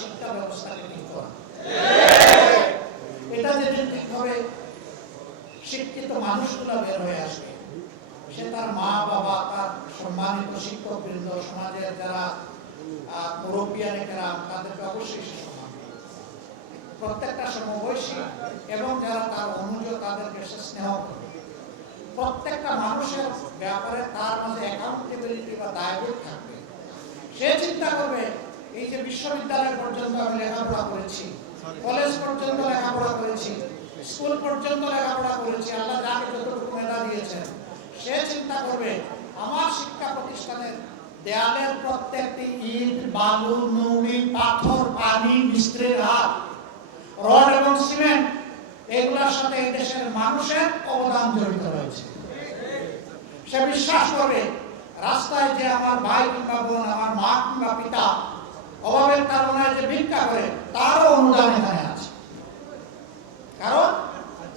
শিক্ষা ব্যবস্থাকে ঠিক করা। এটা যেদিন ঠিক হবে, শিক্ষিত মানুষগুলো বের হয়ে আসবে, সে তার মা বাবা, তার সম্মানিত শিক্ষকবৃন্দ, সমাজের যারা মুরব্বিয়ানেরা, তাদেরকে অবশ্যই সে সম্মান করবে। প্রত্যেকটা সমবয়সী এবং যারা তার অনুজ, তাদেরকে সে স্নেহ করবে। প্রত্যেকটা মানুষের ব্যাপারে তার মাঝে অ্যাকাউন্টেবিলিটি বা দায়বোধ থাকবে। সে চিন্তা করবে, এই যে বিশ্ববিদ্যালয় পর্যন্ত আমি লেখাপড়া করেছি, কলেজ পর্যন্ত লেখাপড়া করেছি, স্কুল পর্যন্ত লেখাপড়া করেছি, আল্লাহ যাকে যতটুকু মেধা দিয়েছেন, সে চিন্তা করবে আমার শিক্ষা প্রতিষ্ঠানের দেয়ালের প্রত্যেকটি ইট, বালু, নুড়ি, পাথর, পানি, মিস্ত্রির হাত, রড এবং সিমেন্ট, এগুলোর সাথে এই দেশের মানুষের অবদান জড়িত রয়েছে। সে বিশ্বাস করবে রাস্তায় যে আমার ভাই কিংবা বোন, আমার মা কিংবা পিতা অভাবের কারণে যে ভিক্ষা করে, তারও অনুদান এখানে আছে। কারণ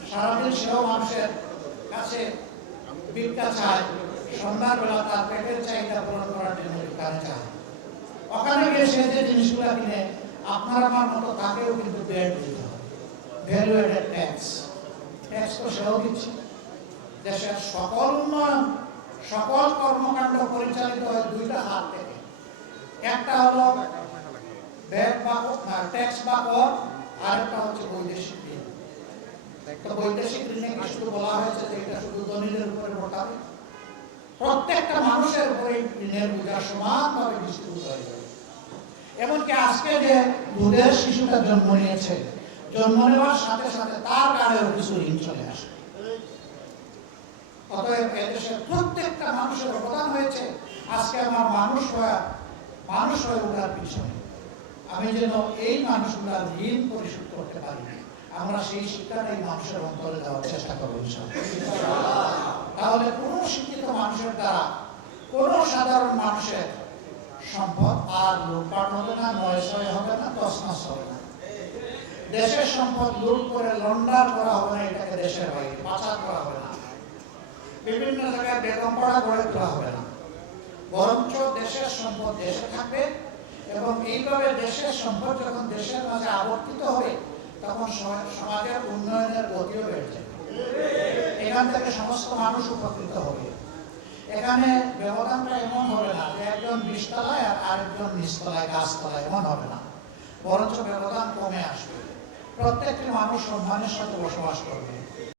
সারাদিন সেও মানুষের কাছে ভিক্ষা চায়, সন্ধ্যার বেলা তার পেটের চাহিদা পূরণ করার জন্য ভিক্ষা চায়। ওখানে গিয়ে সে যে জিনিসগুলো কিনে, আপনার আমার মতো তাকেও কিন্তু ব্যয় দিতে হবে। ভ্যালু এডেড ট্যাক্স, ট্যাক্স তো সেও দিচ্ছে। দেশের সকল উন্নয়ন, সকল কর্মকাণ্ড পরিচালিত হয় দুইটা হাত থেকে। একটা হলো ভ্যাট বা ট্যাক্স বা কর, আরেকটা হচ্ছে বৈদেশিক ঋণ। তো বৈদেশিক ঋণে কি শুধু বলা হয়েছে যে এটা শুধু ধনীদের উপরে বর্তাবে? প্রত্যেকটা মানুষের উপরে ঋণের বোঝা সমানভাবে ডিস্ট্রিবিউট হয়ে যাবে। এমনকি আজকে যে দুধের শিশুটা জন্ম নিয়েছে, জন্ম নেওয়ার সাথে সাথে তার গাড়িও কিছু ঋণ চলে আসে। অতএব এদেশের প্রত্যেকটা মানুষের অবদান হয়েছে আজকে আমার মানুষ হয়ে ওঠার পিছনে। আমি যেন এই মানুষগুলার ঋণ পরিশোধ করতে পারি, আমরা সেই শিক্ষাটাই মানুষের অন্তরে দেওয়ার চেষ্টা করবো। তাহলে কোনো শিক্ষিত মানুষের দ্বারা কোনো সাধারণ মানুষের সম্পদ আর লুটপাট হবে না, নয়ছয় হবে না, তছনছ হবে না। দেশের সম্পদ লুট করে লন্ডার করা হবে না, এটাকে দেশের বাইরে পাচার করা হবে না, বিভিন্ন জায়গায় বেগমপাড়া গড়ে তোলা হবে না। বরঞ্চ দেশের সম্পদ দেশে থাকবে এবং এইভাবে দেশের সম্পদ যখন দেশের মাঝে আবর্তিত হবে, তখন সমাজের উন্নয়নের গতিও বেড়ে যাবে। এখান থেকে সমস্ত মানুষ উপকৃত হবে। এখানে ব্যবধানটা এমন হবে না যে একজন 20 তলায় আর আরেকজন 20 তলায়, গাছতলায়, এমন হবে না। বরঞ্চ ব্যবধান কমে আসবে। প্রত্যেকটি মানুষ সম্মানের সাথে বসবাস করবে।